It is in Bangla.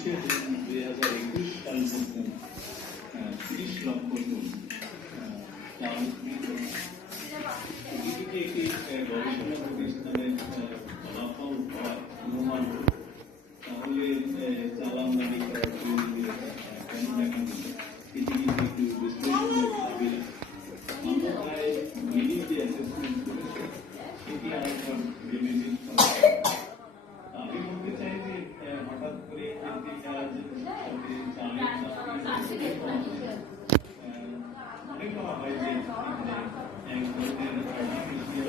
2021 সাল পর্যন্ত 30 লক্ষ টন চাল এদিকে একটি গবেষণা প্রতিষ্ঠানের ফলাফল হয় অনুমান তাহলে চাল আমদানি করার কেন দেখা দিল এটি কিন্তু একটু বিশ্লেষণের দাবি রাখে। আমরা প্রায় মিনি যে অ্যাসেসমেন্ট করেছে সেটি আরেকবার ভেবে নিতে হবে। আমি বলতে চাই যে হঠাৎ করে অনেক বলা হয় যে এক ধরনের আর্টিফিশিয়াল